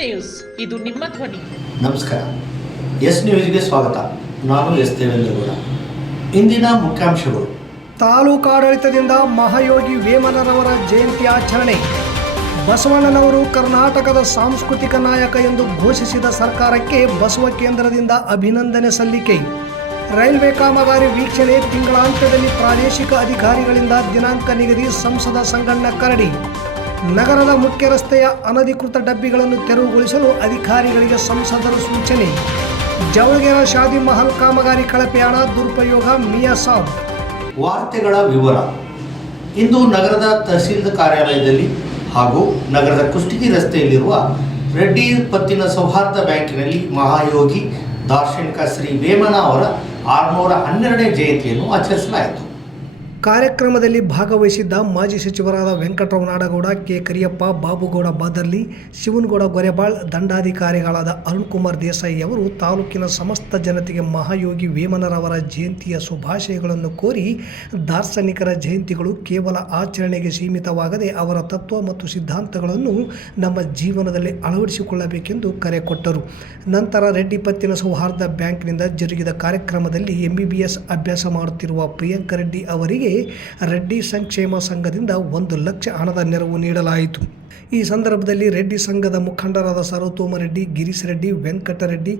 News, ಇದು ನಿಮ್ಮ ಧ್ವನಿ. ನಮಸ್ಕಾರ. ಎಸ್ ನ್ಯೂಸ್ಗೆ ಸ್ವಾಗತ. ನಾನು ಎಸ್ ದೇವೇಂದ್ರಗೌಡ. ಇಂದಿನ ಮುಖ್ಯಾಂಶಗಳು. ತಾಲೂಕಾಡಳಿತದಿಂದ ಮಹಾಯೋಗಿ ವೇಮನರವರ ಜಯಂತಿ ಆಚರಣೆ. ಬಸವಣ್ಣನವರು ಕರ್ನಾಟಕದ ಸಾಂಸ್ಕೃತಿಕ ನಾಯಕ ಎಂದು ಘೋಷಿಸಿದ ಸರ್ಕಾರಕ್ಕೆ ಬಸವ ಕೇಂದ್ರದಿಂದ ಅಭಿನಂದನೆ ಸಲ್ಲಿಕೆ. ರೈಲ್ವೆ ಕಾಮಗಾರಿ ವೀಕ್ಷಣೆ. ತಿಂಗಳಾಂತ್ಯದಲ್ಲಿ ಪ್ರಾದೇಶಿಕ ಅಧಿಕಾರಿಗಳಿಂದ ದಿನಾಂಕ ನಿಗದಿ. ಸಂಸದ ಸಂಗಣ್ಣ ಕರಡಿ. ನಗರದ ಮುಖ್ಯ ರಸ್ತೆಯ ಅನಧಿಕೃತ ಡಬ್ಬಿಗಳನ್ನು ತೆರವುಗೊಳಿಸಲು ಅಧಿಕಾರಿಗಳಿಗೆ ಸಂಸದರ ಸೂಚನೆ. ಜವಳಗೆರೆ ಶಾದಿ ಮಹಲ್ ಕಾಮಗಾರಿ ಕಳಪೆ ಹಣ ದುರುಪಯೋಗ. ಮಿಯಾ ಸಾಬ್. ವಾರ್ತೆಗಳ ವಿವರ. ಇಂದು ನಗರದ ತಹಸೀಲ್ದಾರ್ ಕಾರ್ಯಾಲಯದಲ್ಲಿ ಹಾಗೂ ನಗರದ ಕುಷ್ಟಗಿ ರಸ್ತೆಯಲ್ಲಿರುವ ರೆಡ್ಡಿ ಪತ್ತಿನ ಸೌಹಾರ್ದ ಬ್ಯಾಂಕಿನಲ್ಲಿ ಮಹಾಯೋಗಿ ದಾರ್ಶನಿಕ ಶ್ರೀ ವೇಮನ ಅವರ 612ನೇ ಜಯಂತಿಯನ್ನು ಆಚರಿಸಲಾಯಿತು. ಕಾರ್ಯಕ್ರಮದಲ್ಲಿ ಭಾಗವಹಿಸಿದ್ದ ಮಾಜಿ ಸಚಿವರಾದ ವೆಂಕಟರಾವ್ ನಾಡಗೌಡ, ಕೆ ಕರಿಯಪ್ಪ, ಬಾಬುಗೌಡ ಬಾದರ್ಲಿ, ಶಿವನಗೌಡ ಗೊರೆಬಾಳ್, ದಂಡಾಧಿಕಾರಿಗಳಾದ ಅರುಣ್ಕುಮಾರ್ ದೇಸಾಯಿ ಅವರು ತಾಲೂಕಿನ ಸಮಸ್ತ ಜನತೆಗೆ ಮಹಾಯೋಗಿ ವೇಮನರವರ ಜಯಂತಿಯ ಶುಭಾಶಯಗಳನ್ನು ಕೋರಿ ದಾರ್ಶನಿಕರ ಜಯಂತಿಗಳು ಕೇವಲ ಆಚರಣೆಗೆ ಸೀಮಿತವಾಗದೆ ಅವರ ತತ್ವ ಮತ್ತು ಸಿದ್ಧಾಂತಗಳನ್ನು ನಮ್ಮ ಜೀವನದಲ್ಲಿ ಅಳವಡಿಸಿಕೊಳ್ಳಬೇಕೆಂದು ಕರೆ ಕೊಟ್ಟರು. ನಂತರ ರೆಡ್ಡಿ ಪತ್ತಿನ ಸೌಹಾರ್ದ ಬ್ಯಾಂಕ್ನಿಂದ ಜರುಗಿದ ಕಾರ್ಯಕ್ರಮದಲ್ಲಿ MBBS ಅಭ್ಯಾಸ ಮಾಡುತ್ತಿರುವ ಪ್ರಿಯಾಂಕ ರೆಡ್ಡಿ ಅವರಿಗೆ ರೆಡ್ಡಿ ಸಂಕ್ಷೇಮ ಸಂಘದಿಂದ 1 ಲಕ್ಷ ಹಣದ ನೆರವು ನೀಡಲಾಯಿತು. ಈ ಸಂದರ್ಭದಲ್ಲಿ ರೆಡ್ಡಿ ಸಂಘದ ಮುಖಂಡರಾದ ಸರ್ವತೋಮ ರೆಡ್ಡಿ, ಗಿರೀಶ್ ರೆಡ್ಡಿ, ವೆಂಕಟರೆಡ್ಡಿ,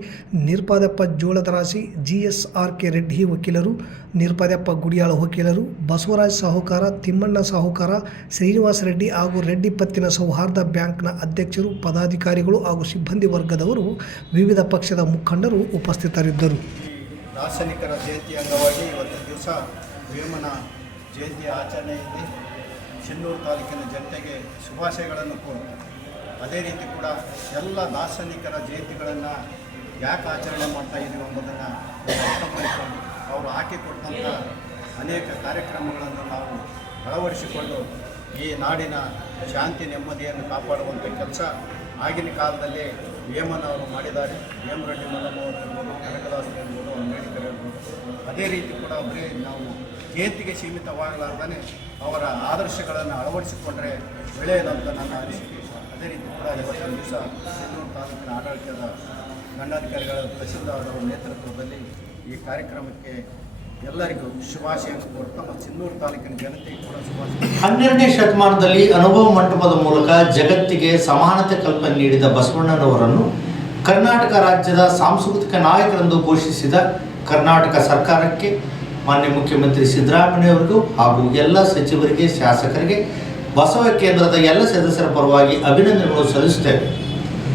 ನಿರ್ಪಾದಪ್ಪ ಜೋಳದರಾಶಿ, GSRK ರೆಡ್ಡಿ ವಕೀಲರು, ನಿರ್ಪಾದಪ್ಪ ಗುಡಿಯಾಳ ವಕೀಲರು, ಬಸವರಾಜ್ ಸಾಹುಕಾರ, ತಿಮ್ಮಣ್ಣ ಸಾಹುಕಾರ, ಶ್ರೀನಿವಾಸ ರೆಡ್ಡಿ ಹಾಗೂ ರೆಡ್ಡಿ ಪತ್ತಿನ ಸೌಹಾರ್ದ ಬ್ಯಾಂಕ್ನ ಅಧ್ಯಕ್ಷರು, ಪದಾಧಿಕಾರಿಗಳು ಹಾಗೂ ಸಿಬ್ಬಂದಿ ವರ್ಗದವರು, ವಿವಿಧ ಪಕ್ಷದ ಮುಖಂಡರು ಉಪಸ್ಥಿತರಿದ್ದರು. ದಾರ್ಶನಿಕರ ಜಯಂತಿ ಅಂಗವಾಗಿ ಇವತ್ತಿನ ದಿವಸ ವೇಮನ ಜಯಂತಿಯ ಆಚರಣೆಯಲ್ಲಿ ಚೆನ್ನೂರು ತಾಲೂಕಿನ ಜನತೆಗೆ ಶುಭಾಶಯಗಳನ್ನು ಕೋರುತ್ತಾರೆ. ಅದೇ ರೀತಿ ಕೂಡ ಎಲ್ಲ ದಾರ್ಶನಿಕರ ಜಯಂತಿಗಳನ್ನು ಯಾಕೆ ಆಚರಣೆ ಮಾಡ್ತಾ ಇದ್ದೀವಿ ಎಂಬುದನ್ನು ಅರ್ಥಮಾಡಿಕೊಂಡು ಅವರು ಹಾಕಿಕೊಟ್ಟಂಥ ಅನೇಕ ಕಾರ್ಯಕ್ರಮಗಳನ್ನು ನಾವು ಅಳವಡಿಸಿಕೊಂಡು ಈ ನಾಡಿನ ಶಾಂತಿ ನೆಮ್ಮದಿಯನ್ನು ಕಾಪಾಡುವಂಥ ಕೆಲಸ ಆಗಿನ ಕಾಲದಲ್ಲಿ ವೇಮನ ಅವರು ಮಾಡಿದ್ದಾರೆ. ವೇಮರೆಡ್ಡಿ ಮಲ್ಲಮ್ಮವರು, ಕನಕದಾಸರು ಇರ್ಬೋದು, ಅಂಬೇಡ್ಕರ್ ಇರ್ಬೋದು. ಅದೇ ರೀತಿ ಕೂಡ ಒಬ್ಬರೇ ನಾವು ಜಯಂತಿಗೆ ಸೀಮಿತವಾಗಲಾರ್ದೇ ಅವರ ಆದರ್ಶಗಳನ್ನು ಅಳವಡಿಸಿಕೊಂಡ್ರೆ ಒಳ್ಳೆಯದಂತ ನನ್ನ ಅನಿಸಿಕೆ. ಅದೇ ರೀತಿ ಕೂಡ ಇವತ್ತಿನ ದಿವಸ ಚೆನ್ನೂರು ತಾಲೂಕಿನ ಆಡಳಿತದ ದಂಡಾಧಿಕಾರಿಗಳ ತಹಸೀಲ್ದಾರ್ ಅವರ ನೇತೃತ್ವದಲ್ಲಿ ಈ ಕಾರ್ಯಕ್ರಮಕ್ಕೆ ಎಲ್ಲರಿಗೂ ಶುಭಾಶಯವನ್ನು ಕೋರ್ತಾ ಮತ್ತು ಚೆನ್ನೂರು ತಾಲೂಕಿನ ಜನತೆಗೆ ಕೂಡ ಶುಭಾಶಯ. 12ನೇ ಶತಮಾನದಲ್ಲಿ ಅನುಭವ ಮಂಟಪದ ಮೂಲಕ ಜಗತ್ತಿಗೆ ಸಮಾನತೆ ಕಲ್ಪನೆ ನೀಡಿದ ಬಸವಣ್ಣನವರನ್ನು ಕರ್ನಾಟಕ ರಾಜ್ಯದ ಸಾಂಸ್ಕೃತಿಕ ನಾಯಕರೆಂದು ಘೋಷಿಸಿದ ಕರ್ನಾಟಕ ಸರ್ಕಾರಕ್ಕೆ, ಮಾನ್ಯ ಮುಖ್ಯಮಂತ್ರಿ ಸಿದ್ದರಾಮಯ್ಯವರಿಗೂ ಹಾಗೂ ಎಲ್ಲ ಸಚಿವರಿಗೆ, ಶಾಸಕರಿಗೆ, ಬಸವ ಕೇಂದ್ರದ ಎಲ್ಲ ಸದಸ್ಯರ ಪರವಾಗಿ ಅಭಿನಂದನೆಗಳು ಸಲ್ಲಿಸುತ್ತೇವೆ.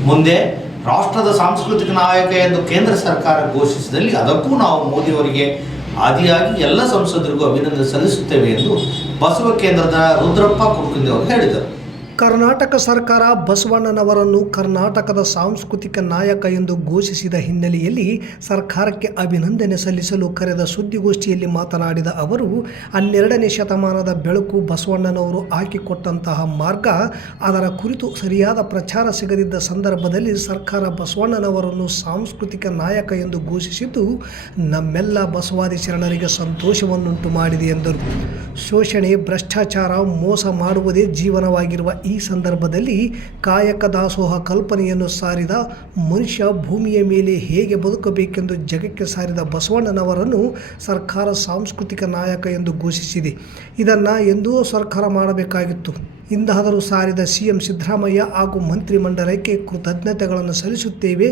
ಮುಂದೆ ರಾಷ್ಟ್ರದ ಸಾಂಸ್ಕೃತಿಕ ನಾಯಕ ಎಂದು ಕೇಂದ್ರ ಸರ್ಕಾರ ಘೋಷಿಸಿದಲ್ಲಿ ಅದಕ್ಕೂ ನಾವು ಮೋದಿಯವರಿಗೆ ಆದಿಯಾಗಿ ಎಲ್ಲ ಸಂಸದರಿಗೂ ಅಭಿನಂದನೆ ಸಲ್ಲಿಸುತ್ತೇವೆ ಎಂದು ಬಸವ ಕೇಂದ್ರದ ರುದ್ರಪ್ಪ ಕುರುಕುಂದಿ ಅವರು ಹೇಳಿದರು. ಕರ್ನಾಟಕ ಸರ್ಕಾರ ಬಸವಣ್ಣನವರನ್ನು ಕರ್ನಾಟಕದ ಸಾಂಸ್ಕೃತಿಕ ನಾಯಕ ಎಂದು ಘೋಷಿಸಿದ ಹಿನ್ನೆಲೆಯಲ್ಲಿ ಸರ್ಕಾರಕ್ಕೆ ಅಭಿನಂದನೆ ಸಲ್ಲಿಸಲು ಕರೆದ ಸುದ್ದಿಗೋಷ್ಠಿಯಲ್ಲಿ ಮಾತನಾಡಿದ ಅವರು, 12ನೇ ಶತಮಾನದ ಬೆಳಕು ಬಸವಣ್ಣನವರು ಹಾಕಿಕೊಟ್ಟಂತಹ ಮಾರ್ಗ, ಅದರ ಕುರಿತು ಸರಿಯಾದ ಪ್ರಚಾರ ಸಿಗದಿದ್ದ ಸಂದರ್ಭದಲ್ಲಿ ಸರ್ಕಾರ ಬಸವಣ್ಣನವರನ್ನು ಸಾಂಸ್ಕೃತಿಕ ನಾಯಕ ಎಂದು ಘೋಷಿಸಿದ್ದು ನಮ್ಮೆಲ್ಲ ಬಸವಾದಿ ಶರಣರಿಗೆ ಸಂತೋಷವನ್ನುಂಟು ಮಾಡಿದೆ ಎಂದರು. ಶೋಷಣೆ, ಭ್ರಷ್ಟಾಚಾರ, ಮೋಸ ಮಾಡುವುದೇ ಜೀವನವಾಗಿರುವ ಈ ಸಂದರ್ಭದಲ್ಲಿ ಕಾಯಕ ದಾಸೋಹ ಕಲ್ಪನೆಯನ್ನು ಸಾರಿದ ಮನುಷ್ಯ ಭೂಮಿಯ ಮೇಲೆ ಹೇಗೆ ಬದುಕಬೇಕೆಂದು ಜಗಕ್ಕೆ ಸಾರಿದ ಬಸವಣ್ಣನವರನ್ನು ಸರ್ಕಾರ ಸಾಂಸ್ಕೃತಿಕ ನಾಯಕ ಎಂದು ಘೋಷಿಸಿದೆ. ಇದನ್ನು ಎಂದೂ ಸರ್ಕಾರ ಮಾಡಬೇಕಾಗಿತ್ತು. ಇಂದಾದರೂ ಸಾರಿದ CM ಸಿದ್ದರಾಮಯ್ಯ ಹಾಗೂ ಮಂತ್ರಿಮಂಡಲಕ್ಕೆ ಕೃತಜ್ಞತೆಗಳನ್ನು ಸಲ್ಲಿಸುತ್ತೇವೆ.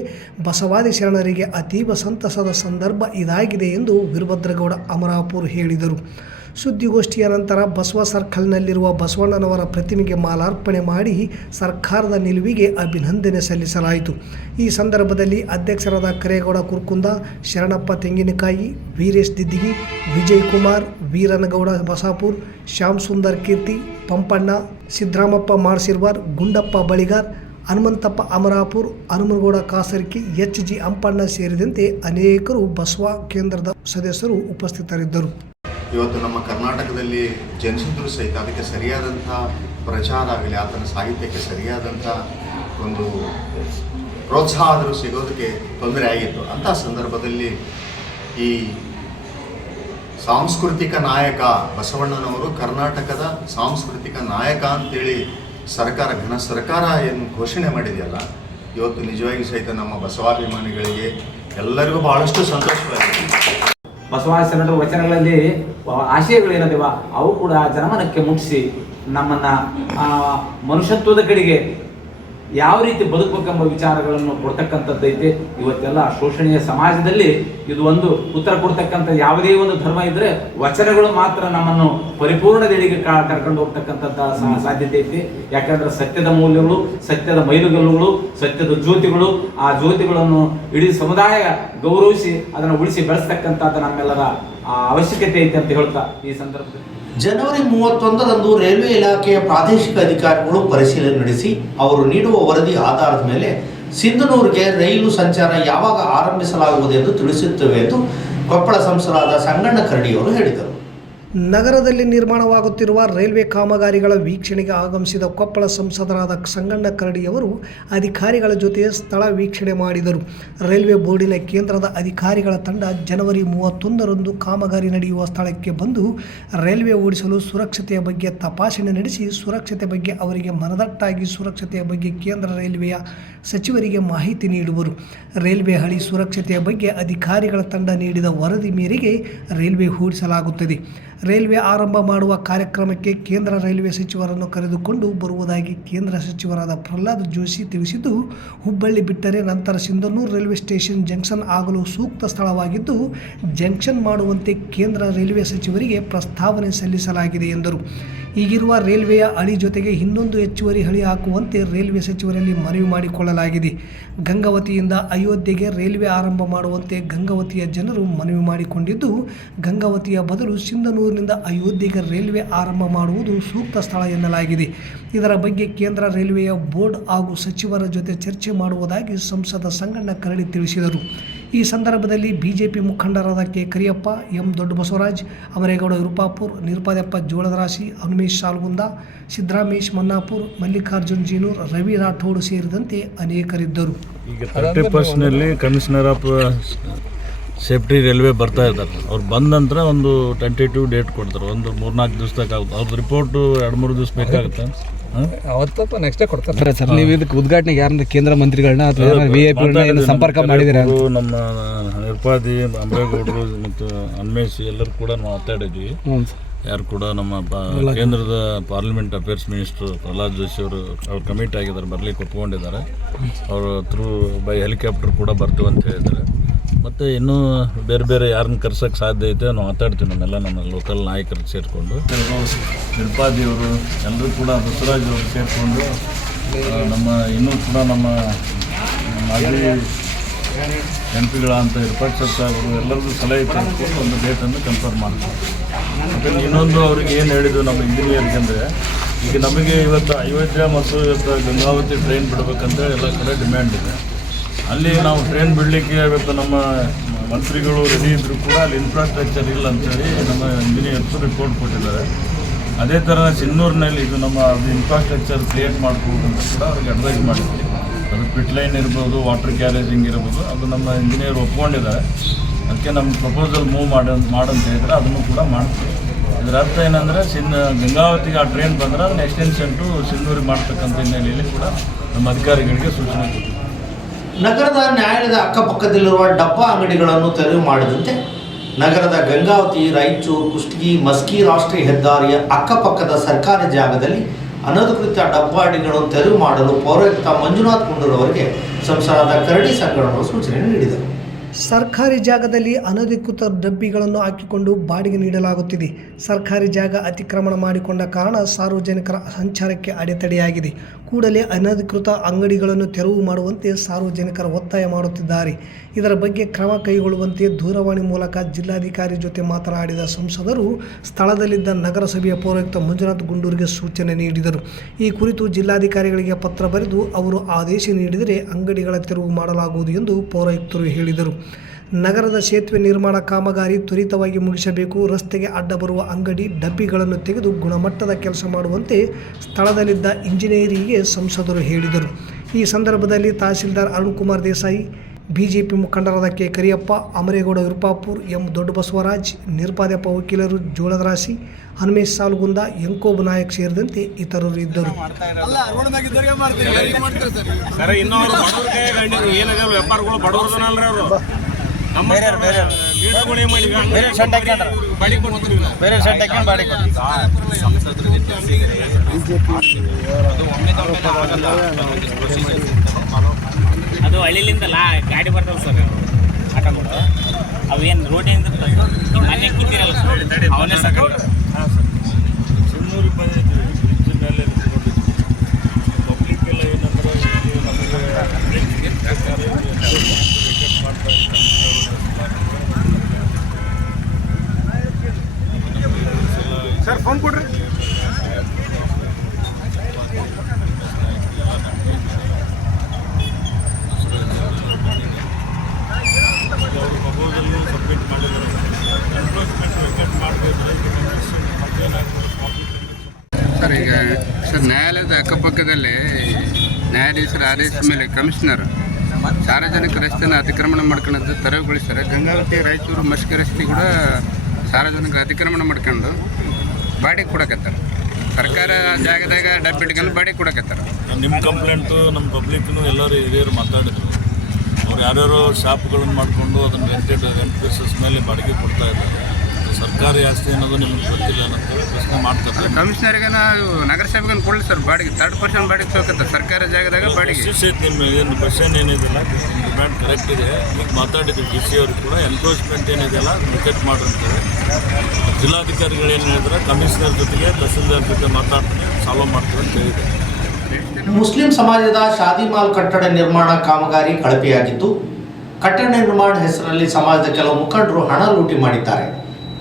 ಬಸವಾದಿ ಶರಣರಿಗೆ ಅತೀವ ಸಂತಸದ ಸಂದರ್ಭ ಇದಾಗಿದೆ ಎಂದು ವೀರಭದ್ರಗೌಡ ಅಮರಾಪುರ್ ಹೇಳಿದರು. ಸುದ್ದಿಗೋಷ್ಠಿಯ ನಂತರ ಬಸವ ಸರ್ಕಲ್ನಲ್ಲಿರುವ ಬಸವಣ್ಣನವರ ಪ್ರತಿಮೆಗೆ ಮಾಲಾರ್ಪಣೆ ಮಾಡಿ ಸರ್ಕಾರದ ನಿಲುವಿಗೆ ಅಭಿನಂದನೆ ಸಲ್ಲಿಸಲಾಯಿತು. ಈ ಸಂದರ್ಭದಲ್ಲಿ ಅಧ್ಯಕ್ಷರಾದ ಕರೇಗೌಡ ಕುರ್ಕುಂದ, ಶರಣಪ್ಪ ತೆಂಗಿನಕಾಯಿ, ವೀರೇಶ್ ದಿದ್ದಿಗಿ, ವಿಜಯ್ ಕುಮಾರ್, ವೀರನಗೌಡ ಬಸಾಪುರ್, ಶ್ಯಾಮ್ ಸುಂದರ್ ಕೀರ್ತಿ, ಪಂಪಣ್ಣ, ಸಿದ್ದರಾಮಪ್ಪ ಮಾರ್ಸಿರ್ವಾರ್, ಗುಂಡಪ್ಪ ಬಳಿಗಾರ್, ಹನುಮಂತಪ್ಪ ಅಮರಾಪುರ್, ಹನುಮನಗೌಡ ಕಾಸರ್ಕಿ, HG ಅಂಪಣ್ಣ ಸೇರಿದಂತೆ ಅನೇಕರು ಬಸವ ಕೇಂದ್ರದ ಸದಸ್ಯರು ಉಪಸ್ಥಿತರಿದ್ದರು. ಇವತ್ತು ನಮ್ಮ ಕರ್ನಾಟಕದಲ್ಲಿ ಜನಿಸಿದ್ರು ಸಹಿತ ಅದಕ್ಕೆ ಸರಿಯಾದಂಥ ಪ್ರಚಾರ ಆಗಲಿ, ಆತನ ಸಾಹಿತ್ಯಕ್ಕೆ ಸರಿಯಾದಂಥ ಒಂದು ಪ್ರೋತ್ಸಾಹ ಆದರೂ ಸಿಗೋದಕ್ಕೆ ತೊಂದರೆ ಆಗಿತ್ತು. ಅಂಥ ಸಂದರ್ಭದಲ್ಲಿ ಈ ಸಾಂಸ್ಕೃತಿಕ ನಾಯಕ ಬಸವಣ್ಣನವರು ಕರ್ನಾಟಕದ ಸಾಂಸ್ಕೃತಿಕ ನಾಯಕ ಅಂತೇಳಿ ಸರ್ಕಾರ ಘನ ಸರ್ಕಾರ ಏನು ಘೋಷಣೆ ಮಾಡಿದೆಯಲ್ಲ, ಇವತ್ತು ನಿಜವಾಗಿ ಸಹಿತ ನಮ್ಮ ಬಸವಾಭಿಮಾನಿಗಳಿಗೆ ಎಲ್ಲರಿಗೂ ಬಹಳಷ್ಟು ಸಂತೋಷವಾಗಿದೆ. ಬಸವಾದಿ ಶರಣರ ವಚನಗಳಲ್ಲಿ ಆಶಯಗಳೇನದಿವ ಅವು ಕೂಡ ಜನಮನಕ್ಕೆ ಮುಟ್ಟಿಸಿ ನಮ್ಮನ್ನು ಮನುಷ್ಯತ್ವದ ಕಡೆಗೆ ಯಾವ ರೀತಿ ಬದುಕಬೇಕೆಂಬ ವಿಚಾರಗಳನ್ನು ಕೊಡ್ತಕ್ಕಂಥದ್ದೈತೆ. ಇವತ್ತೆಲ್ಲ ಶೋಷಣೀಯ ಸಮಾಜದಲ್ಲಿ ಇದು ಒಂದು ಉತ್ತರ ಕೊಡ್ತಕ್ಕಂಥ ಯಾವುದೇ ಒಂದು ಧರ್ಮ ಇದ್ದರೆ ವಚನಗಳು ಮಾತ್ರ ನಮ್ಮನ್ನು ಪರಿಪೂರ್ಣದೆಡೆಗೆ ಕರ್ಕೊಂಡು ಹೋಗ್ತಕ್ಕಂಥದ್ದು ಸಾಧ್ಯತೆ ಐತಿ. ಯಾಕಂದ್ರೆ ಸತ್ಯದ ಮೌಲ್ಯಗಳು, ಸತ್ಯದ ಮೈಲುಗಲ್ಲುಗಳು, ಸತ್ಯದ ಜ್ಯೋತಿಗಳು, ಆ ಜ್ಯೋತಿಗಳನ್ನು ಇಡೀ ಸಮುದಾಯ ಗೌರವಿಸಿ ಅದನ್ನು ಉಳಿಸಿ ಬೆಳೆಸ್ತಕ್ಕಂಥದ್ದು ನಮ್ಮೆಲ್ಲರ ಅವಶ್ಯಕತೆ ಐತೆ ಅಂತ ಹೇಳ್ತಾ ಈ ಸಂದರ್ಭದಲ್ಲಿ ಜನವರಿ 31ರಂದು ರೈಲ್ವೆ ಇಲಾಖೆಯ ಪ್ರಾದೇಶಿಕ ಅಧಿಕಾರಿಗಳು ಪರಿಶೀಲನೆ ನಡೆಸಿ ಅವರು ನೀಡುವ ವರದಿ ಆಧಾರದ ಮೇಲೆ ಸಿಂಧನೂರಿಗೆ ರೈಲು ಸಂಚಾರ ಯಾವಾಗ ಆರಂಭಿಸಲಾಗುವುದು ಎಂದು ತಿಳಿಸುತ್ತೇವೆ ಎಂದು ಕೊಪ್ಪಳ ಸಂಸದರಾದ ಸಂಗಣ್ಣ ಕರಡಿಯವರು ಹೇಳಿದರು. ನಗರದಲ್ಲಿ ನಿರ್ಮಾಣವಾಗುತ್ತಿರುವ ರೈಲ್ವೆ ಕಾಮಗಾರಿಗಳ ವೀಕ್ಷಣೆಗೆ ಆಗಮಿಸಿದ ಕೊಪ್ಪಳ ಸಂಸದರಾದ ಸಂಗಣ್ಣ ಕರಡಿಯವರು ಅಧಿಕಾರಿಗಳ ಜೊತೆ ಸ್ಥಳ ವೀಕ್ಷಣೆ ಮಾಡಿದರು. ರೈಲ್ವೆ ಬೋರ್ಡಿನ ಕೇಂದ್ರದ ಅಧಿಕಾರಿಗಳ ತಂಡ ಜನವರಿ 31ರಂದು ಕಾಮಗಾರಿ ನಡೆಯುವ ಸ್ಥಳಕ್ಕೆ ಬಂದು ರೈಲ್ವೆ ಓಡಿಸಲು ಸುರಕ್ಷತೆಯ ಬಗ್ಗೆ ತಪಾಸಣೆ ನಡೆಸಿ ಸುರಕ್ಷತೆ ಬಗ್ಗೆ ಅವರಿಗೆ ಮನದಟ್ಟಾಗಿ ಸುರಕ್ಷತೆಯ ಬಗ್ಗೆ ಕೇಂದ್ರ ರೈಲ್ವೆಯ ಸಚಿವರಿಗೆ ಮಾಹಿತಿ ನೀಡುವರು. ರೈಲ್ವೆ ಹಳಿ ಸುರಕ್ಷತೆಯ ಬಗ್ಗೆ ಅಧಿಕಾರಿಗಳ ತಂಡ ನೀಡಿದ ವರದಿ ಮೇರೆಗೆ ರೈಲ್ವೆ ಓಡಿಸಲಾಗುತ್ತದೆ. ರೈಲ್ವೆ ಆರಂಭ ಮಾಡುವ ಕಾರ್ಯಕ್ರಮಕ್ಕೆ ಕೇಂದ್ರ ರೈಲ್ವೆ ಸಚಿವರನ್ನು ಕರೆದುಕೊಂಡು ಬರುವುದಾಗಿ ಕೇಂದ್ರ ಸಚಿವರಾದ ಪ್ರಹ್ಲಾದ್ ಜೋಶಿ ತಿಳಿಸಿದ್ದು, ಹುಬ್ಬಳ್ಳಿ ಬಿಟ್ಟರೆ ನಂತರ ಸಿಂಧನೂರು ರೈಲ್ವೆ ಸ್ಟೇಷನ್ ಜಂಕ್ಷನ್ ಆಗಲು ಸೂಕ್ತ ಸ್ಥಳವಾಗಿದ್ದು ಜಂಕ್ಷನ್ ಮಾಡುವಂತೆ ಕೇಂದ್ರ ರೈಲ್ವೆ ಸಚಿವರಿಗೆ ಪ್ರಸ್ತಾವನೆ ಸಲ್ಲಿಸಲಾಗಿದೆ ಎಂದರು. ಈಗಿರುವ ರೈಲ್ವೆಯ ಹಳಿ ಜೊತೆಗೆ ಇನ್ನೊಂದು ಹೆಚ್ಚುವರಿ ಹಳಿ ಹಾಕುವಂತೆ ರೈಲ್ವೆ ಸಚಿವರಲ್ಲಿ ಮನವಿ ಮಾಡಿಕೊಳ್ಳಲಾಗಿದೆ. ಗಂಗಾವತಿಯಿಂದ ಅಯೋಧ್ಯೆಗೆ ರೈಲ್ವೆ ಆರಂಭ ಮಾಡುವಂತೆ ಗಂಗಾವತಿಯ ಜನರು ಮನವಿ ಮಾಡಿಕೊಂಡಿದ್ದು, ಗಂಗಾವತಿಯ ಬದಲು ಸಿಂಧನೂರಿನಿಂದ ಅಯೋಧ್ಯೆಗೆ ರೈಲ್ವೆ ಆರಂಭ ಮಾಡುವುದು ಸೂಕ್ತ ಸ್ಥಳ ಎನ್ನಲಾಗಿದೆ. ಇದರ ಬಗ್ಗೆ ಕೇಂದ್ರ ರೈಲ್ವೆಯ ಬೋರ್ಡ್ ಹಾಗೂ ಸಚಿವರ ಜೊತೆ ಚರ್ಚೆ ಮಾಡುವುದಾಗಿ ಸಂಸದ ಸಂಗಣ್ಣ ಕರಡಿ ತಿಳಿಸಿದರು. ಈ ಸಂದರ್ಭದಲ್ಲಿ ಬಿಜೆಪಿ ಮುಖಂಡರಾದ ಕೆ ಕರಿಯಪ್ಪ, ಎಂ ದೊಡ್ಡಬಸವರಾಜ್, ಅಮರೇಗೌಡ ವಿರುಪಾಪುರ್, ನಿರುಪಾದಪ್ಪ ಜೋಳದರಾಶಿ, ಹನುಮೇಶ್ ಶಾಲ್ಗುಂದ, ಸಿದ್ದರಾಮೇಶ್ ಮನ್ನಾಪುರ್, ಮಲ್ಲಿಕಾರ್ಜುನ್ ಜೀನೂರ್, ರವಿ ರಾಠೋಡ್ ಸೇರಿದಂತೆ ಅನೇಕರಿದ್ದರು. ಈಗ 30% ಕಮಿಷನರ್ ಆಫ್ ಸೇಫ್ಟಿ ರೈಲ್ವೆ ಬರ್ತಾ ಇದ್ದಾರೆ. ಅವ್ರು ಬಂದ ನಂತರ ಒಂದು ಟೆಂಟೇಟಿವ್ ಡೇಟ್ ಕೊಡ್ತಾರೆ. ಒಂದು 3-4 ದಿವಸದಾಗುತ್ತೆ. ಅವ್ರದ್ದು ರಿಪೋರ್ಟು 2-3 ದಿವಸ ಬೇಕಾಗುತ್ತೆ. ಅವತ್ತು ನೆಕ್ಸ್ಟೇ ಕೊಡ್ತಾರೆ ಸರ್. ನೀವು ಇದಕ್ಕೆ ಉದ್ಘಾಟನೆಗೆ ಯಾರನ್ನ ಕೇಂದ್ರ ಮಂತ್ರಿಗಳನ್ನ ಅಥವಾ VIP ಸಂಪರ್ಕ ಮಾಡಿದ್ದೀರಾ? ನಮ್ಮ ನಿರ್ಪಾದಿ, ಅಮರೇಗೌಡರು ಮತ್ತು ಅನ್ಮೇಶ್ ಎಲ್ಲರೂ ಕೂಡ ನಾವು ಮಾತಾಡಿದ್ವಿ. ಯಾರು ಕೂಡ ನಮ್ಮ ಕೇಂದ್ರದ parliament affairs minister Prahlad Joshi ಅವ್ರು ಕಮಿಟ್ ಆಗಿದ್ದಾರೆ, ಬರಲಿಕ್ಕೆ ಒಪ್ಕೊಂಡಿದ್ದಾರೆ. ಅವರು ಥ್ರೂ ಬೈ ಹೆಲಿಕಾಪ್ಟರ್ ಕೂಡ ಬರ್ತೀವಿ ಅಂತ ಹೇಳಿದ್ದಾರೆ. ಮತ್ತು ಇನ್ನೂ ಬೇರೆ ಬೇರೆ ಯಾರನ್ನ ಕರ್ಸೋಕ್ಕೆ ಸಾಧ್ಯ ಐತೆ ನಾವು ಮಾತಾಡ್ತೀವಿ. ನಮ್ಮ ಲೋಕಲ್ ನಾಯಕರು ಸೇರಿಕೊಂಡು ನಿರ್ಪಾದಿಯವರು ಎಲ್ಲರೂ ಕೂಡ ಬಸವರಾಜ್ ಅವರು ಸೇರಿಕೊಂಡು ನಮ್ಮ ಇನ್ನೂ ಕೂಡ ನಮ್ಮ ಮಾಜಿ MP-ಗಳಂತ ಇರ್ಪಾಟ್ ಸಾಹೇಬರು ಎಲ್ಲರಿಗೂ ಸಲಹೆ ತೆಗೆದುಕೊಂಡು ಒಂದು ಡೇಟನ್ನು ಕನ್ಫರ್ಮ್ ಮಾಡ್ತಾರೆ. ಮತ್ತು ಇನ್ನೊಂದು ಅವ್ರಿಗೆ ಏನು ಹೇಳಿದ್ರು ನಮ್ಮ ಇಂಜಿನಿಯರ್ಗೆ ಅಂದರೆ, ಈಗ ನಮಗೆ ಇವತ್ತು ಅಯೋಧ್ಯ ಮತ್ತು ಇವತ್ತು ಗಂಗಾವತಿ ಟ್ರೈನ್ ಬಿಡಬೇಕಂತೇಳಿ ಎಲ್ಲ ಕಡೆ ಡಿಮ್ಯಾಂಡ್ ಇದೆ. ಅಲ್ಲಿ ನಾವು ಟ್ರೈನ್ ಬಿಡಲಿಕ್ಕೆ ಇವತ್ತು ನಮ್ಮ ಮಂತ್ರಿಗಳು ರೆಡಿ ಇದ್ದರೂ ಕೂಡ ಅಲ್ಲಿ ಇನ್ಫ್ರಾಸ್ಟ್ರಕ್ಚರ್ ಇಲ್ಲ ಅಂತೇಳಿ ನಮ್ಮ ಇಂಜಿನಿಯರ್ಸು ರಿಪೋರ್ಟ್ ಕೊಟ್ಟಿದ್ದಾರೆ. ಅದೇ ಥರ ಸಿನ್ನೂರಿನಲ್ಲಿ ಇದು ನಮ್ಮ ಇನ್ಫ್ರಾಸ್ಟ್ರಕ್ಚರ್ ಕ್ರಿಯೇಟ್ ಮಾಡ್ಬೋದು ಅಂತ ಕೂಡ ಅವ್ರಿಗೆ ಅಡ್ವೈಸ್ ಮಾಡಿದ್ವಿ. ಅದು ಪಿಟ್ ಲೈನ್ ಇರ್ಬೋದು, ವಾಟರ್ ಕ್ಯಾರೇಜಿಂಗ್ ಇರ್ಬೋದು, ಅದು ನಮ್ಮ ಇಂಜಿನಿಯರ್ ಒಪ್ಕೊಂಡಿದ್ದಾರೆ. ಅದಕ್ಕೆ ನಮ್ಮ ಪ್ರಪೋಸಲ್ ಮೂವ್ ಮಾಡಂತ ಹೇಳಿದ್ರೆ ಅದನ್ನು ಕೂಡ ಮಾಡ್ತೀವಿ. ಇದರ ಅರ್ಥ ಏನಂದರೆ ಗಂಗಾವತಿಗೆ ಆ ಟ್ರೈನ್ ಬಂದರೆ ಅದನ್ನ ಎಕ್ಸ್ಟೆನ್ಷನ್ ಟು ಸಿನ್ನೂರಿಗೆ ಮಾಡ್ತಕ್ಕಂಥ ಹಿನ್ನೆಲೆಯಲ್ಲಿ ಕೂಡ ನಮ್ಮ ಅಧಿಕಾರಿಗಳಿಗೆ ಸೂಚನೆ ಕೊಟ್ಟಿದ್ದೀವಿ. ನಗರದ ನ್ಯಾಯಾಲಯದ ಅಕ್ಕಪಕ್ಕದಲ್ಲಿರುವ ಡಬ್ಬಾ ಅಂಗಡಿಗಳನ್ನು ತೆರವು ಮಾಡಿದಂತೆ ನಗರದ ಗಂಗಾವತಿ, ರಾಯಚೂರು, ಕುಷ್ಟಗಿ, ಮಸ್ಕಿ ರಾಷ್ಟ್ರೀಯ ಹೆದ್ದಾರಿಯ ಅಕ್ಕಪಕ್ಕದ ಸರ್ಕಾರಿ ಜಾಗದಲ್ಲಿ ಅನಧಿಕೃತ ಡಬ್ಬಾ ಅಂಗಡಿಗಳನ್ನು ತೆರವು ಮಾಡಲು ಪೌರಾಯುಕ್ತ ಮಂಜುನಾಥ್ ಕುಂಡೂರವರಿಗೆ ಸಂಸದರಾದ ಕರಡಿ ಸಂಗಣ್ಣವರು ಸೂಚನೆ ನೀಡಿದರು. ಸರ್ಕಾರಿ ಜಾಗದಲ್ಲಿ ಅನಧಿಕೃತ ಡಬ್ಬಿಗಳನ್ನು ಹಾಕಿಕೊಂಡು ಬಾಡಿಗೆ ನೀಡಲಾಗುತ್ತಿದೆ. ಸರ್ಕಾರಿ ಜಾಗ ಅತಿಕ್ರಮಣ ಮಾಡಿಕೊಂಡ ಕಾರಣ ಸಾರ್ವಜನಿಕರ ಸಂಚಾರಕ್ಕೆ ಅಡೆತಡೆಯಾಗಿದೆ. ಕೂಡಲೇ ಅನಧಿಕೃತ ಅಂಗಡಿಗಳನ್ನು ತೆರವು ಮಾಡುವಂತೆ ಸಾರ್ವಜನಿಕರು ಒತ್ತಾಯ ಮಾಡುತ್ತಿದ್ದಾರೆ. ಇದರ ಬಗ್ಗೆ ಕ್ರಮ ಕೈಗೊಳ್ಳುವಂತೆ ದೂರವಾಣಿ ಮೂಲಕ ಜಿಲ್ಲಾಧಿಕಾರಿ ಜೊತೆ ಮಾತನಾಡಿದ ಸಂಸದರು ಸ್ಥಳದಲ್ಲಿದ್ದ ನಗರಸಭೆಯ ಪೌರಾಯುಕ್ತ ಮಂಜುನಾಥ್ ಗುಂಡೂರಿಗೆ ಸೂಚನೆ ನೀಡಿದರು. ಈ ಕುರಿತು ಜಿಲ್ಲಾಧಿಕಾರಿಗಳಿಗೆ ಪತ್ರ ಬರೆದು ಅವರು ಆದೇಶ ನೀಡಿದರೆ ಅಂಗಡಿಗಳ ತೆರವು ಮಾಡಲಾಗುವುದು ಎಂದು ಪೌರಾಯುಕ್ತರು ಹೇಳಿದರು. ನಗರದ ಸೇತುವೆ ನಿರ್ಮಾಣ ಕಾಮಗಾರಿ ತ್ವರಿತವಾಗಿ ಮುಗಿಸಬೇಕು. ರಸ್ತೆಗೆ ಅಡ್ಡ ಬರುವ ಅಂಗಡಿ ಡಬ್ಬಿಗಳನ್ನು ತೆಗೆದು ಗುಣಮಟ್ಟದ ಕೆಲಸ ಮಾಡುವಂತೆ ಸ್ಥಳದಲ್ಲಿದ್ದ ಇಂಜಿನಿಯರಿಗೆ ಸಂಸದರು ಹೇಳಿದರು. ಈ ಸಂದರ್ಭದಲ್ಲಿ ತಹಸೀಲ್ದಾರ್ ಅರುಣ್ ಕುಮಾರ್ ದೇಸಾಯಿ, ಬಿಜೆಪಿ ಮುಖಂಡರಾದ ಕೆ ಕರಿಯಪ್ಪ, ಅಮರೇಗೌಡ ವಿರುಪಾಪುರ್, ಎಂ ದೊಡ್ಡಬಸವರಾಜ್, ನಿರ್ಪಾದ್ಯಪ್ಪ ವಕೀಲರು, ಜೋಳದರಾಶಿ, ಹನುಮೇಶ್ ಸಾಲ್ಗುಂದ, ಯಂಕೋಬ್ ನಾಯಕ್ ಸೇರಿದಂತೆ ಇತರರು ಇದ್ದರು. ಅದು ಹಳ್ಳಿಲಿಂದಲ್ಲ ಗಾಡಿ ಬರ್ತಾವೆ ಸರ್ ಆಟೋಗಳು, ಅವೇನು ರೋಡಿಂದ ಮನೆ ಕಿತ್ತಿರಲ್ಲ ಸರ್, ಅವನೇ ಸಾಕು. ಪಬ್ಲಿಕ್ ಎಲ್ಲ ಏನಂದ್ರೆ ಸರ್ ಫೋನ್ ಕೊಡ್ರಿ. ಸರ್ ಈಗ ಸರ್ ನ್ಯಾಯಾಲಯದ ಅಕ್ಕಪಕ್ಕದಲ್ಲಿ ನ್ಯಾಯಾಧೀಶರ ಆದೇಶ ಮೇಲೆ ಕಮಿಷನರ್ ಸಾರ್ವಜನಿಕ ರಸ್ತೆಯನ್ನು ಅತಿಕ್ರಮಣ ಮಾಡ್ಕೊಳ್ಳೋದು ತೆರವುಗೊಳಿಸ್ತಾರೆ. ಗಂಗಾವತಿ, ರಾಯಚೂರು, ಮಸ್ಕಿ ರಸ್ತೆ ಕೂಡ ಸಾರ್ವಜನಿಕ ಅತಿಕ್ರಮಣ ಮಾಡ್ಕೊಂಡು ಬಾಡಿಗೆ ಕೊಡಕತ್ತಾರೆ. ಸರ್ಕಾರ ಜಾಗದಾಗ ಡಬ್ಬಿ ಇಟ್ಕೊಂಡು ಬಾಡಿಗೆ ಕೊಡಕತ್ತಾರೆ. ನಿಮ್ಮ ಕಂಪ್ಲೇಂಟು ನಮ್ಮ ಪಬ್ಲಿಕ್ನು ಎಲ್ಲರೂ ಹಿರಿಯರು ಮಾತಾಡಿದ್ರು. ಅವ್ರು ಯಾರ್ಯಾರೋ ಶಾಪ್ಗಳನ್ನು ಮಾಡಿಕೊಂಡು ಅದನ್ನು ರೆಂಟ್ ಬೇಸಿಸ್ ಮೇಲೆ ಬಾಡಿಗೆ ಕೊಡ್ತಾ ಇದ್ದಾರೆ. ಸರ್ಕಾರಿ ಆಸ್ತಿ ಅನ್ನೋದು ನಿಮ್ಗೆ ಗೊತ್ತಿಲ್ಲ ಅನ್ನೋದು ಪ್ರಶ್ನೆ ಮಾಡ್ತಾರೆ. ಕಮಿಷನರ್ಗೆ ನಾವು ನಗರಸಭೆಗೆ ಕೊಡಲಿ ಸರ್ ಬಾಡಿಗೆ 3% ಬಾಡಿಗೆ ತಗೋತಾರೆ ಸರ್ಕಾರ ಜಾಗದಾಗ ಬಾಡಿಗೆ. ನಿಮ್ಮ ಏನು ಕ್ವಶನ್ ಏನಿದೆಯಲ್ಲ ಡಿಮ್ಯಾಂಡ್ ಕರೆಕ್ಟ್ ಇದೆ. ಈಗ ಮಾತಾಡಿದ್ರು ಡಿ ಸಿ ಅವರು ಕೂಡ ಎನ್ಕ್ರೋಚ್ಮೆಂಟ್ ಏನಿದೆಯಲ್ಲ ವಿಕೆಟ್ ಮಾಡಿರ್ತಾರೆ. ಜಿಲ್ಲಾಧಿಕಾರಿಗಳು ಏನು ಹೇಳಿದ್ರೆ ಕಮಿಷನರ್ ಜೊತೆಗೆ ತಹಸೀಲ್ದಾರ್ ಜೊತೆ ಮಾತಾಡ್ತಾರೆ, ಸಾಲ್ವ್ ಮಾಡ್ತಾರೆ ಅಂತ ಹೇಳಿದೆ. ಮುಸ್ಲಿಂ ಸಮಾಜದ ಶಾದಿ ಮಾಲ್ ಕಟ್ಟಡ ನಿರ್ಮಾಣ ಕಾಮಗಾರಿ ಕಳಪೆಯಾಗಿದ್ದು, ಕಟ್ಟಡ ನಿರ್ಮಾಣ ಹೆಸರಲ್ಲಿ ಸಮಾಜದ ಕೆಲವು ಮುಖಂಡರು ಹಣ ಲೂಟಿ ಮಾಡಿದ್ದಾರೆ.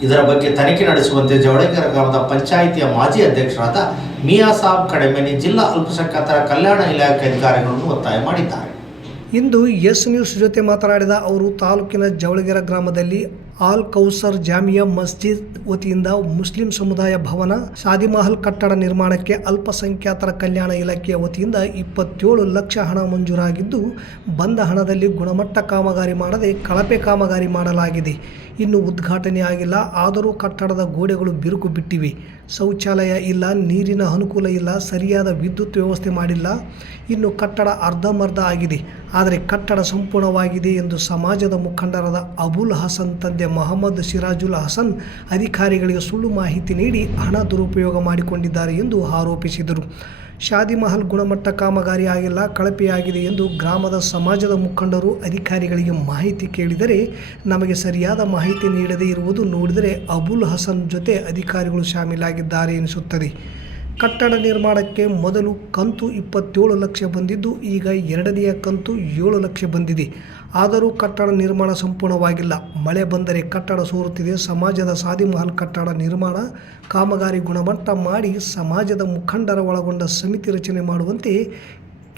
ಇದರ ಬಗ್ಗೆ ತನಿಖೆ ನಡೆಸುವಂತೆ ಜವಳಗೆರೆ ಗ್ರಾಮದ ಪಂಚಾಯಿತಿಯ ಮಾಜಿ ಅಧ್ಯಕ್ಷರಾದ ಮಿಯಾ ಸಾಬ್ ಕಡೆಮನಿ ಜಿಲ್ಲಾ ಅಲ್ಪಸಂಖ್ಯಾತರ ಕಲ್ಯಾಣ ಇಲಾಖೆ ಅಧಿಕಾರಿಗಳನ್ನು ಒತ್ತಾಯ ಮಾಡಿದ್ದಾರೆ. ಇಂದು ಎಸ್ ನ್ಯೂಸ್ ಜೊತೆ ಮಾತನಾಡಿದ ಅವರು, ತಾಲೂಕಿನ ಜವಳಗೆರೆ ಗ್ರಾಮದಲ್ಲಿ ಆಲ್ ಕೌಸರ್ ಜಾಮಿಯಾ ಮಸ್ಜಿದ್ ವತಿಯಿಂದ ಮುಸ್ಲಿಂ ಸಮುದಾಯ ಭವನ ಶಾದಿಮಹಲ್ ಕಟ್ಟಡ ನಿರ್ಮಾಣಕ್ಕೆ ಅಲ್ಪಸಂಖ್ಯಾತರ ಕಲ್ಯಾಣ ಇಲಾಖೆಯ ವತಿಯಿಂದ 27 ಲಕ್ಷ ಹಣ ಮಂಜೂರಾಗಿದ್ದು, ಬಂದ ಹಣದಲ್ಲಿ ಗುಣಮಟ್ಟ ಕಾಮಗಾರಿ ಮಾಡದೆ ಕಳಪೆ ಕಾಮಗಾರಿ ಮಾಡಲಾಗಿದೆ. ಇನ್ನು ಉದ್ಘಾಟನೆ ಆಗಿಲ್ಲ, ಆದರೂ ಕಟ್ಟಡದ ಗೋಡೆಗಳು ಬಿರುಕು ಬಿಟ್ಟಿವೆ. ಶೌಚಾಲಯ ಇಲ್ಲ, ನೀರಿನ ಅನುಕೂಲ ಇಲ್ಲ, ಸರಿಯಾದ ವಿದ್ಯುತ್ ವ್ಯವಸ್ಥೆ ಮಾಡಿಲ್ಲ. ಇನ್ನು ಕಟ್ಟಡ ಅರ್ಧಂಬರ್ಧ ಆಗಿದೆ, ಆದರೆ ಕಟ್ಟಡ ಸಂಪೂರ್ಣವಾಗಿದೆ ಎಂದು ಸಮಾಜದ ಮುಖಂಡರಾದ ಅಬುಲ್ ಹಸನ್ ತಂದೆ ಮೊಹಮ್ಮದ್ ಸಿರಾಜುಲ್ ಹಸನ್ ಅಧಿಕಾರಿಗಳಿಗೆ ಸುಳ್ಳು ಮಾಹಿತಿ ನೀಡಿ ಹಣ ದುರುಪಯೋಗ ಮಾಡಿಕೊಂಡಿದ್ದಾರೆ ಎಂದು ಆರೋಪಿಸಿದರು. ಶಾದಿಮಹಲ್ ಗುಣಮಟ್ಟ ಕಾಮಗಾರಿ ಆಗಿಲ್ಲ, ಕಳಪೆಯಾಗಿದೆ ಎಂದು ಗ್ರಾಮದ ಸಮಾಜದ ಮುಖಂಡರು ಅಧಿಕಾರಿಗಳಿಗೆ ಮಾಹಿತಿ ಕೇಳಿದರೆ ನಮಗೆ ಸರಿಯಾದ ಮಾಹಿತಿ ನೀಡದೇ ಇರುವುದು ನೋಡಿದರೆ ಅಬುಲ್ ಹಸನ್ ಜೊತೆ ಅಧಿಕಾರಿಗಳು ಶಾಮೀಲಾಗಿದ್ದಾರೆ ಎನಿಸುತ್ತದೆ. ಕಟ್ಟಡ ನಿರ್ಮಾಣಕ್ಕೆ ಮೊದಲು ಕಂತು 27 ಲಕ್ಷ ಬಂದಿದ್ದು, ಈಗ ಎರಡನೆಯ ಕಂತು 7 ಲಕ್ಷ ಬಂದಿದೆ. ಆದರೂ ಕಟ್ಟಡ ನಿರ್ಮಾಣ ಸಂಪೂರ್ಣವಾಗಿಲ್ಲ. ಮಳೆ ಬಂದರೆ ಕಟ್ಟಡ ಸೋರುತ್ತಿದೆ. ಸಮಾಜದ ಶಾದಿಮಹಲ್ ಕಟ್ಟಡ ನಿರ್ಮಾಣ ಕಾಮಗಾರಿ ಗುಣಮಟ್ಟ ಮಾಡಿ ಸಮಾಜದ ಮುಖಂಡರ ಒಳಗೊಂಡ ಸಮಿತಿ ರಚನೆ ಮಾಡುವಂತೆ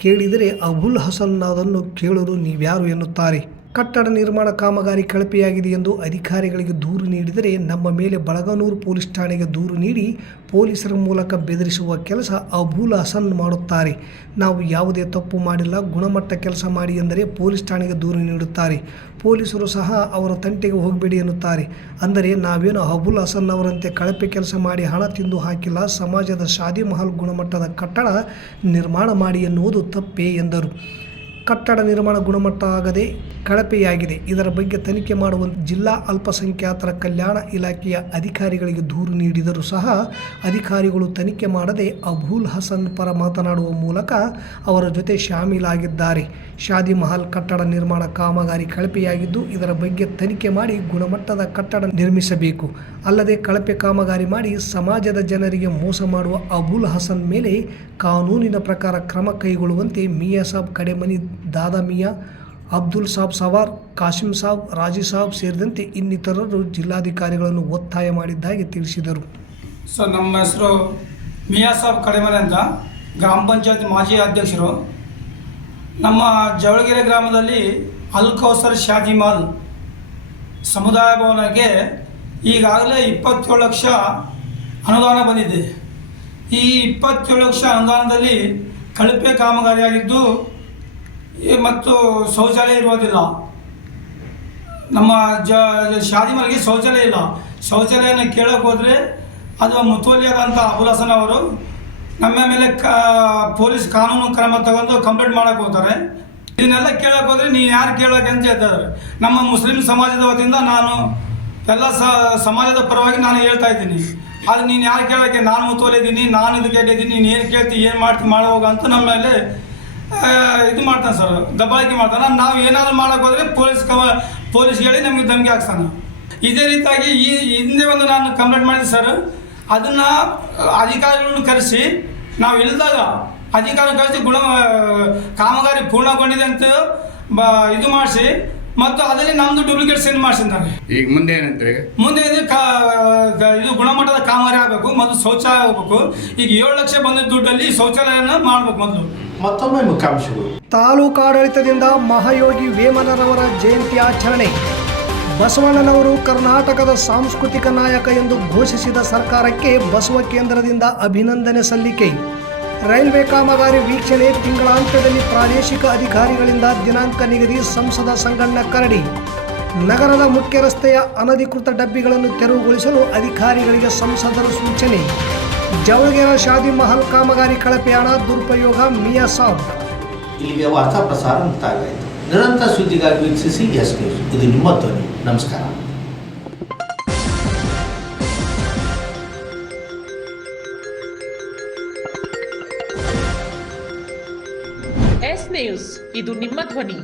ಕೇಳಿದರೆ ಅಬುಲ್ ಹಸನ್ ಅದನ್ನು ಕೇಳಲು ನೀವ್ಯಾರು ಎನ್ನುತ್ತಾರೆ. ಕಟ್ಟಡ ನಿರ್ಮಾಣ ಕಾಮಗಾರಿ ಕಳಪೆಯಾಗಿದೆ ಎಂದು ಅಧಿಕಾರಿಗಳಿಗೆ ದೂರು ನೀಡಿದರೆ ನಮ್ಮ ಮೇಲೆ ಬಳಗನೂರು ಪೊಲೀಸ್ ಠಾಣೆಗೆ ದೂರು ನೀಡಿ ಪೊಲೀಸರ ಮೂಲಕ ಬೆದರಿಸುವ ಕೆಲಸ ಅಬುಲ್ ಹಸನ್ ಮಾಡುತ್ತಾರೆ. ನಾವು ಯಾವುದೇ ತಪ್ಪು ಮಾಡಿಲ್ಲ, ಗುಣಮಟ್ಟ ಕೆಲಸ ಮಾಡಿ ಎಂದರೆ ಪೊಲೀಸ್ ಠಾಣೆಗೆ ದೂರು ನೀಡುತ್ತಾರೆ. ಪೊಲೀಸರು ಸಹ ಅವರ ತಂಟೆಗೆ ಹೋಗಬೇಡಿ ಎನ್ನುತ್ತಾರೆ. ಅಂದರೆ ನಾವೇನು ಅಬುಲ್ ಹಸನ್ ಅವರಂತೆ ಕಳಪೆ ಕೆಲಸ ಮಾಡಿ ಹಣ ತಿಂದು ಹಾಕಿಲ್ಲ. ಸಮಾಜದ ಶಾದಿಮಹಲ್ ಗುಣಮಟ್ಟದ ಕಟ್ಟಡ ನಿರ್ಮಾಣ ಮಾಡಿ ಎನ್ನುವುದು ತಪ್ಪೇ ಎಂದರು. ಕಟ್ಟಡ ನಿರ್ಮಾಣ ಗುಣಮಟ್ಟ ಆಗದೆ ಕಳಪೆಯಾಗಿದೆ. ಇದರ ಬಗ್ಗೆ ತನಿಖೆ ಮಾಡುವಂತೆ ಜಿಲ್ಲಾ ಅಲ್ಪಸಂಖ್ಯಾತರ ಕಲ್ಯಾಣ ಇಲಾಖೆಯ ಅಧಿಕಾರಿಗಳಿಗೆ ದೂರು ನೀಡಿದರೂ ಸಹ ಅಧಿಕಾರಿಗಳು ತನಿಖೆ ಮಾಡದೆ ಅಬುಲ್ ಹಸನ್ ಪರ ಮಾತನಾಡುವ ಮೂಲಕ ಅವರ ಜೊತೆ ಶಾಮೀಲಾಗಿದ್ದಾರೆ. ಶಾದಿಮಹಲ್ ಕಟ್ಟಡ ನಿರ್ಮಾಣ ಕಾಮಗಾರಿ ಕಳಪೆಯಾಗಿದ್ದು, ಇದರ ಬಗ್ಗೆ ತನಿಖೆ ಮಾಡಿ ಗುಣಮಟ್ಟದ ಕಟ್ಟಡ ನಿರ್ಮಿಸಬೇಕು. ಅಲ್ಲದೆ ಕಳಪೆ ಕಾಮಗಾರಿ ಮಾಡಿ ಸಮಾಜದ ಜನರಿಗೆ ಮೋಸ ಮಾಡುವ ಅಬುಲ್ ಹಸನ್ ಮೇಲೆ ಕಾನೂನಿನ ಪ್ರಕಾರ ಕ್ರಮ ಕೈಗೊಳ್ಳುವಂತೆ ಮಿಯಾ ಸಾಬ್ ಕಡೆಮನಿ, ದಾದಾ ಮಿಯಾ, ಅಬ್ದುಲ್ ಸಾಬ್ ಸವಾರ್, ಕಾಸಿಂ ಸಾಬ್, ರಾಜಿ ಸಾಬ್ ಸೇರಿದಂತೆ ಇನ್ನಿತರರು ಜಿಲ್ಲಾಧಿಕಾರಿಗಳನ್ನು ಒತ್ತಾಯ ಮಾಡಿದ್ದಾಗಿ ತಿಳಿಸಿದರು. ಸರ್, ನಮ್ಮ ಹೆಸರು ಮಿಯಾ ಸಾಬ್ ಕಡೆಮನೆ ಅಂತ, ಗ್ರಾಮ ಪಂಚಾಯತ್ ಮಾಜಿ ಅಧ್ಯಕ್ಷರು. ನಮ್ಮ ಜವಳಗೆರೆ ಗ್ರಾಮದಲ್ಲಿ ಅಲ್ ಕೌಸರ್ ಶಾದಿಮಹಲ್ ಸಮುದಾಯ ಭವನಕ್ಕೆ ಈಗಾಗಲೇ 27 ಲಕ್ಷ ಅನುದಾನ ಬಂದಿದೆ. ಈ 27 ಲಕ್ಷ ಅನುದಾನದಲ್ಲಿ ಕಳಪೆ ಕಾಮಗಾರಿಯಾಗಿದ್ದು, ಮತ್ತು ಶೌಚಾಲಯ ಇರುವುದಿಲ್ಲ. ನಮ್ಮ ಶಾದಿ ಮನೆಗೆ ಶೌಚಾಲಯ ಇಲ್ಲ. ಶೌಚಾಲಯನ ಕೇಳೋಕೆ ಹೋದರೆ ಅದು ಮುತುವಲಿಯಾದಂಥ ಅಬುಲ್ ಹಸನ್ ಅವರು ನಮ್ಮ ಮೇಲೆ ಪೊಲೀಸ್ ಕಾನೂನು ಕ್ರಮ ತಗೊಂಡು ಕಂಪ್ಲೇಂಟ್ ಮಾಡೋಕೆ ಹೋಗ್ತಾರೆ. ಇದನ್ನೆಲ್ಲ ಕೇಳೋಕೆ ಹೋದರೆ ನೀವು ಯಾರು ಕೇಳೋಕೆ ಅಂತ ಹೇಳ್ತಾರೆ. ನಮ್ಮ ಮುಸ್ಲಿಂ ಸಮಾಜದ ವತಿಯಿಂದ ನಾನು ಎಲ್ಲ ಸಮಾಜದ ಪರವಾಗಿ ನಾನು ಹೇಳ್ತಾ ಇದ್ದೀನಿ. ಅದು ನೀನು ಯಾರು ಕೇಳೋಕ್ಕೆ, ನಾನು ಮುತುವಲಿ ಇದ್ದೀನಿ, ನಾನು ಇದಕ್ಕೆ ಇದ್ದೀನಿ, ನೀನು ಏನು ಕೇಳ್ತಿ, ಏನು ಮಾಡ್ತಿ ಮಾಡೋವಾಗ ಅಂತ ನಮ್ಮ ಮೇಲೆ ಇದು ಮಾಡ್ತಾನೆ ಸರ್, ದಬ್ಬಾಳಿಕೆ ಮಾಡ್ತಾನೆ. ನಾವು ಏನಾದರೂ ಮಾಡೋಕೆ ಹೋದರೆ ಪೊಲೀಸ್ ಹೇಳಿ ನಮಗೆ ಧಮಕಿ ಹಾಕ್ತಾನೆ. ಇದೇ ರೀತಿಯಾಗಿ ಈ ಹಿಂದೆ ಒಂದು ನಾನು ಕಂಪ್ಲೇಂಟ್ ಮಾಡಿದೆ ಸರ್. ಅದನ್ನು ಅಧಿಕಾರಿಗಳನ್ನು ಕರೆಸಿ ನಾವು ಇಳಿದಾಗ ಅಧಿಕಾರಿ ಕರೆಸಿ ಕಾಮಗಾರಿ ಪೂರ್ಣಗೊಂಡಿದೆ ಅಂತ ಇದು ಮಾಡಿಸಿ ಮತ್ತು ಅದರಲ್ಲಿ ನಮ್ಮದು ಡೂಪ್ಲಿಕೇಟ್ ಸೈನ್ ಮಾಡಿಸಿದ್ದಾರೆ. ಈಗ ಮುಂದೆ ಏನಂದ್ರೆ ಇದು ಗುಣಮಟ್ಟದ ಕಾಮಗಾರಿ ಆಗಬೇಕು, ಮತ್ತು ಶೌಚಾಲಯ ಆಗಬೇಕು. ಈಗ 7 ಲಕ್ಷ ಬಂದಿದ್ದ ದುಡ್ಡಲ್ಲಿ ಶೌಚಾಲಯನ ಮಾಡಬೇಕು ಮೊದಲು. ಮತ್ತೊಮ್ಮೆ ಮುಖ್ಯಾಂಶಗಳು. ತಾಲೂಕಾಡಳಿತದಿಂದ ಮಹಾಯೋಗಿ ವೇಮನರವರ ಜಯಂತಿ ಆಚರಣೆ. ಬಸವಣ್ಣನವರು ಕರ್ನಾಟಕದ ಸಾಂಸ್ಕೃತಿಕ ನಾಯಕ ಎಂದು ಘೋಷಿಸಿದ ಸರ್ಕಾರಕ್ಕೆ ಬಸವ ಕೇಂದ್ರದಿಂದ ಅಭಿನಂದನೆ ಸಲ್ಲಿಕೆ. ರೈಲ್ವೆ ಕಾಮಗಾರಿ ವೀಕ್ಷಣೆ. ತಿಂಗಳಾಂತ್ಯದಲ್ಲಿ ಪ್ರಾದೇಶಿಕ ಅಧಿಕಾರಿಗಳಿಂದ ದಿನಾಂಕ ನಿಗದಿ. ಸಂಸದ ಸಂಗಣ್ಣ ಕರಡಿ. ನಗರದ ಮುಖ್ಯ ರಸ್ತೆಯ ಅನಧಿಕೃತ ಡಬ್ಬಿಗಳನ್ನು ತೆರವುಗೊಳಿಸಲು ಅಧಿಕಾರಿಗಳಿಗೆ ಸಂಸದರು ಸೂಚನೆ. ಜವಳಗೆರೆ ಶಾದಿ ಮಹಲ್ ಕಾಮಗಾರಿ ಕಳಪೆ ಹಣ ದುರುಪಯೋಗ. ಮಿಯಾ ಸಾಬ್. ಇಲ್ಲಿಗೆ ವಾರ್ತಾ ಪ್ರಸಾರ ಮುಕ್ತಾಯವಾಯಿತು. ನಿರಂತರ ಸುದ್ದಿಗಾಗಿ ವೀಕ್ಷಿಸಿ ಎಸ್ ನ್ಯೂಸ್. ಇದು ನಿಮ್ಮ ಧ್ವನಿ. ನಮಸ್ಕಾರ. ಎಸ್ ನ್ಯೂಸ್, ಇದು ನಿಮ್ಮ ಧ್ವನಿ.